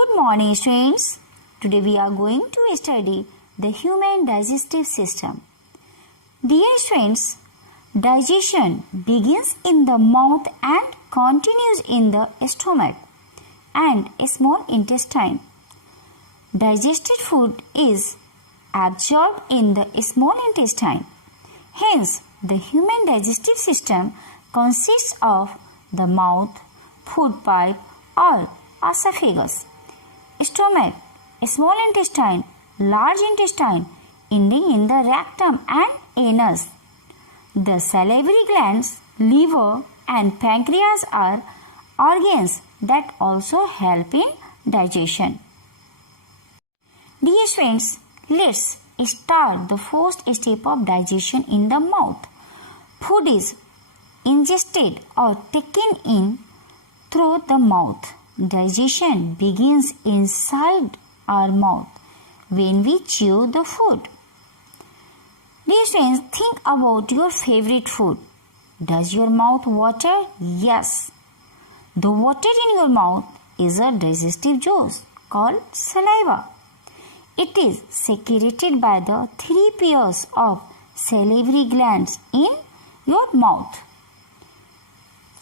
Good morning, students. Today we are going to study the human digestive system. Dear students, digestion begins in the mouth and continues in the stomach and small intestine. Digested food is absorbed in the small intestine. Hence, the human digestive system consists of the mouth, food pipe or esophagus, stomach, small intestine, large intestine, ending in the rectum and anus. The salivary glands, liver and pancreas are organs that also help in digestion. Dear friends, let's start the first step of digestion in the mouth. Food is ingested or taken in through the mouth. Digestion begins inside our mouth when we chew the food. Dear friends, think about your favorite food. Does your mouth water? Yes. The water in your mouth is a digestive juice called saliva. It is secreted by the 3 pairs of salivary glands in your mouth.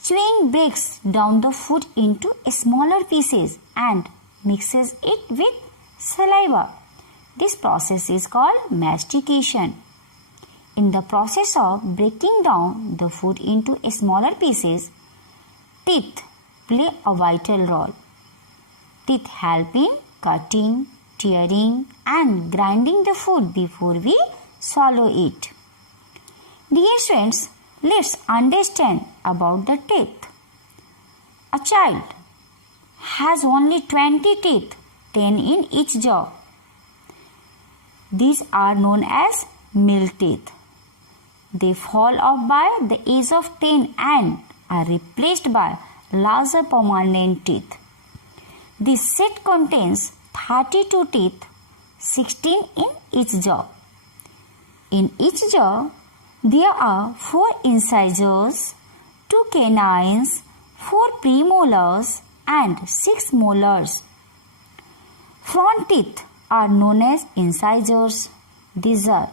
Chewing breaks down the food into smaller pieces and mixes it with saliva. This process is called mastication. In the process of breaking down the food into smaller pieces, teeth play a vital role. Teeth help in cutting, tearing and grinding the food before we swallow it. Dear friends, let's understand about the teeth. A child has only 20 teeth, 10 in each jaw. These are known as milk teeth. They fall off by the age of 10 and are replaced by larger permanent teeth. This set contains 32 teeth, 16 in each jaw. In each jaw, there are 4 incisors, 2 canines, 4 premolars and 6 molars. Front teeth are known as incisors. These are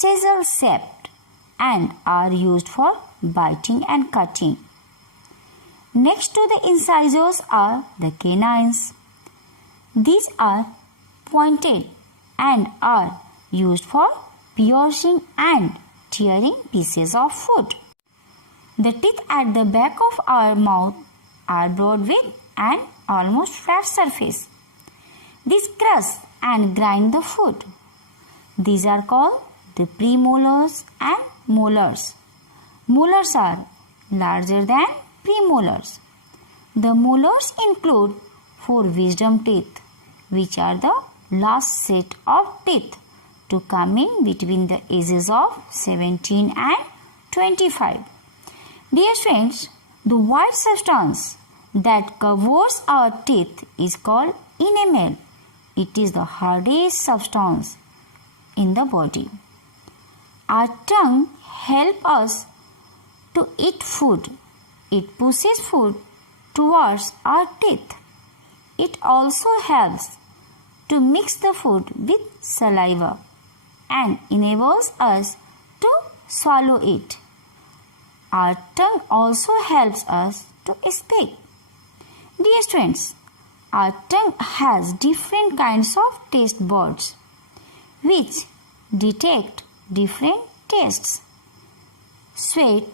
chisel-shaped and are used for biting and cutting. Next to the incisors are the canines. These are pointed and are used for piercing and tearing pieces of food. The teeth at the back of our mouth are broad with an almost flat surface. These crush and grind the food. These are called the premolars and molars. Molars are larger than premolars. The molars include 4 wisdom teeth, which are the last set of teeth to come in between the ages of 17 and 25. Dear friends, the white substance that covers our teeth is called enamel. It is the hardest substance in the body. Our tongue helps us to eat food. It pushes food towards our teeth. It also helps to mix the food with saliva and enables us to swallow it. Our tongue also helps us to speak. Dear students, our tongue has different kinds of taste buds which detect different tastes: sweet,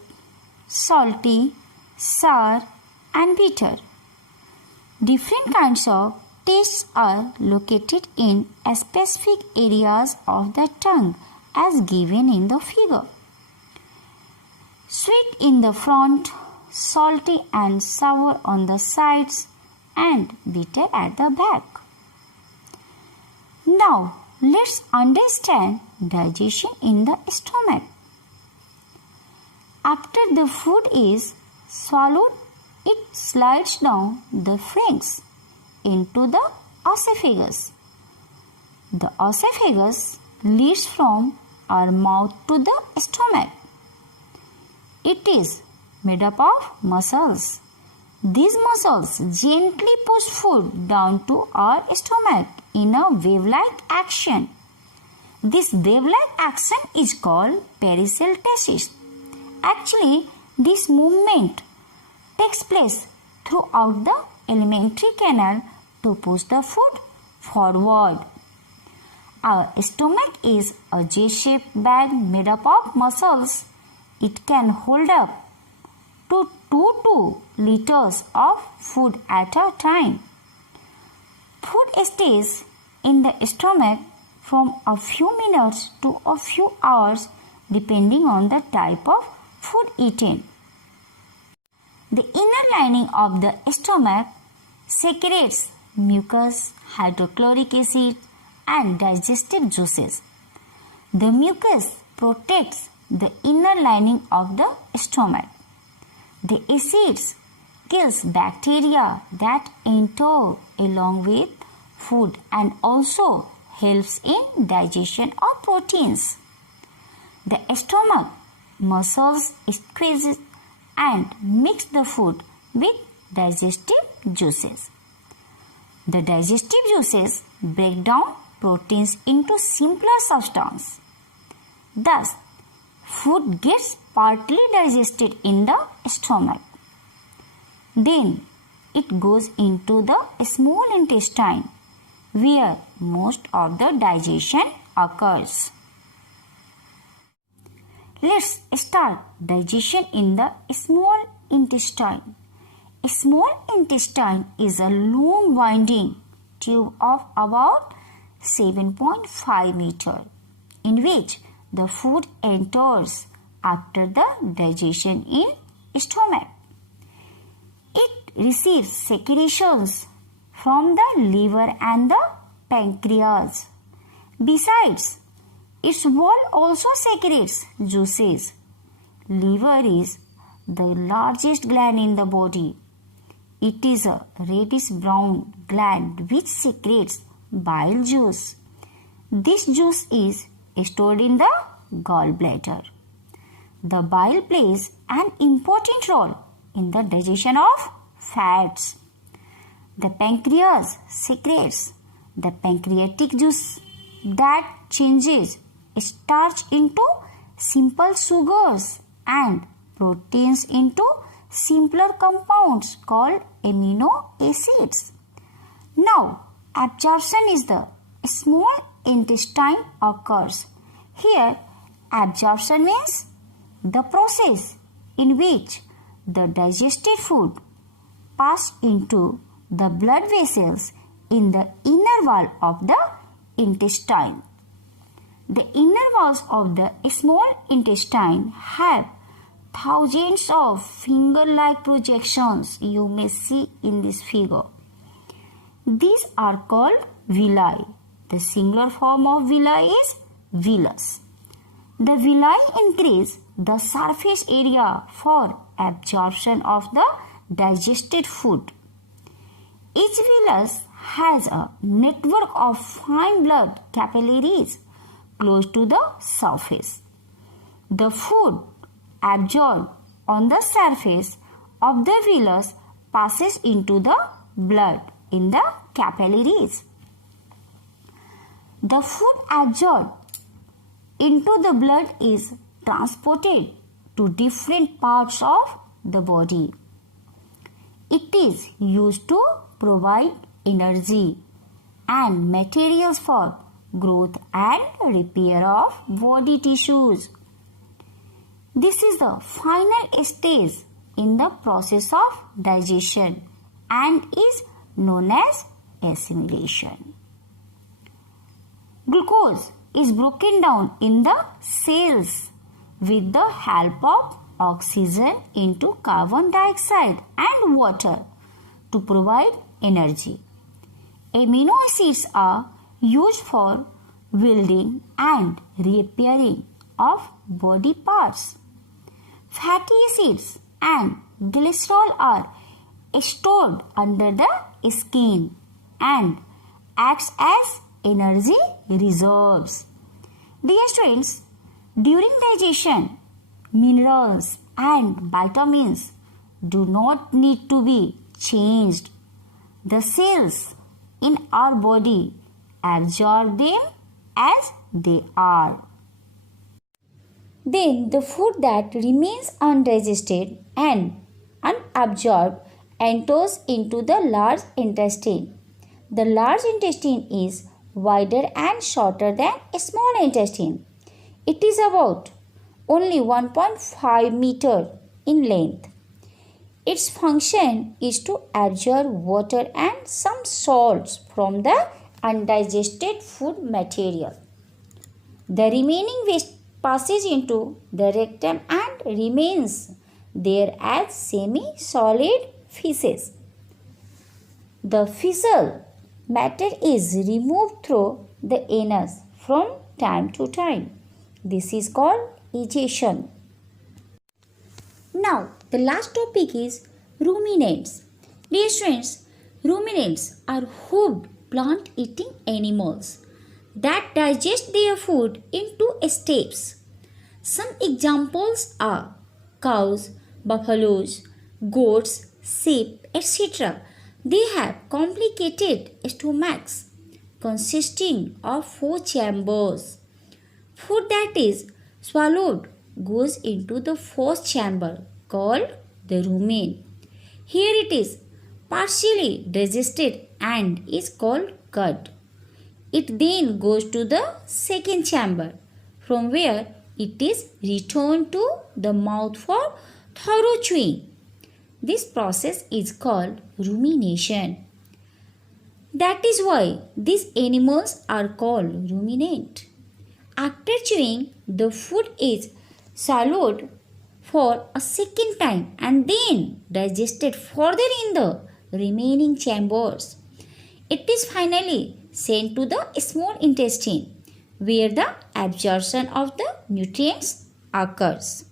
salty, sour and bitter. Different kinds of tastes are located in specific areas of the tongue as given in the figure. Sweet in the front, salty and sour on the sides and bitter at the back. Now let's understand digestion in the stomach. After the food is swallowed, it slides down the pharynx into the esophagus. The esophagus leads from our mouth to the stomach. It is made up of muscles These muscles gently push food down to our stomach in a wave-like action. This wave-like action is called peristalsis. Actually, this movement takes place throughout the alimentary canal to push the food forward. Our stomach is a J-shaped bag made up of muscles. It can hold up to 2 liters of food at a time. Food stays in the stomach from a few minutes to a few hours depending on the type of food eaten. The inner lining of the stomach secretes mucus, hydrochloric acid, and digestive juices. The mucus protects the inner lining of the stomach. The acids kills bacteria that enter along with food and also helps in digestion of proteins. The stomach muscles squeeze and mix the food with digestive juices. The digestive juices break down proteins into simpler substances. Thus, food gets partly digested in the stomach. Then it goes into the small intestine where most of the digestion occurs. Let's start digestion in the small intestine. A small intestine is a long winding tube of about 7.5 meters in which the food enters after the digestion in stomach. It receives secretions from the liver and the pancreas. Besides, its wall also secretes juices. Liver is the largest gland in the body. It is a reddish brown gland which secretes bile juice. This juice is stored in the gallbladder. The bile plays an important role in the digestion of fats. The pancreas secretes the pancreatic juice that changes starch into simple sugars and proteins into simpler compounds called amino acids. Now, absorption is the small intestine occurs. Here, absorption means the process in which the digested food passes into the blood vessels in the inner wall of the intestine. The inner walls of the small intestine have thousands of finger-like projections you may see in this figure. These are called villi. The singular form of villi is villus. The villi increase the surface area for absorption of the digested food. Each villus has a network of fine blood capillaries close to the surface. The food absorbed on the surface of the villus passes into the blood in the capillaries. The food absorbed into the blood is transported to different parts of the body. It is used to provide energy and materials for growth and repair of body tissues. This is the final stage in the process of digestion and is known as assimilation. Glucose is broken down in the cells with the help of oxygen into carbon dioxide and water to provide energy. Amino acids are used for building and repairing of body parts. Fatty acids and glycerol are stored under the skin and acts as energy reserves. Dear students, during digestion, minerals and vitamins do not need to be changed. The cells in our body absorb them as they are. Then the food that remains undigested and unabsorbed enters into the large intestine. The large intestine is wider and shorter than a small intestine. It is about only 1.5 meter in length. Its function is to absorb water and some salts from the undigested food material. The remaining waste passes into the rectum and remains there as semi-solid feces. The fecal matter is removed through the anus from time to time. This is called egestion. Now, the last topic is ruminants. Dear students, ruminants are hoofed plant-eating animals that digest their food in two steps. Some examples are cows, buffaloes, goats, sheep, etc. They have complicated stomachs consisting of 4 chambers. Food that is swallowed goes into the first chamber called the rumen. Here it is partially digested and is called cud. It then goes to the second chamber from where it is returned to the mouth for thorough chewing. This process is called rumination. That is why these animals are called ruminant. After chewing, the food is swallowed for a second time and then digested further in the remaining chambers. It is finally sent to the small intestine where the absorption of the nutrients occurs.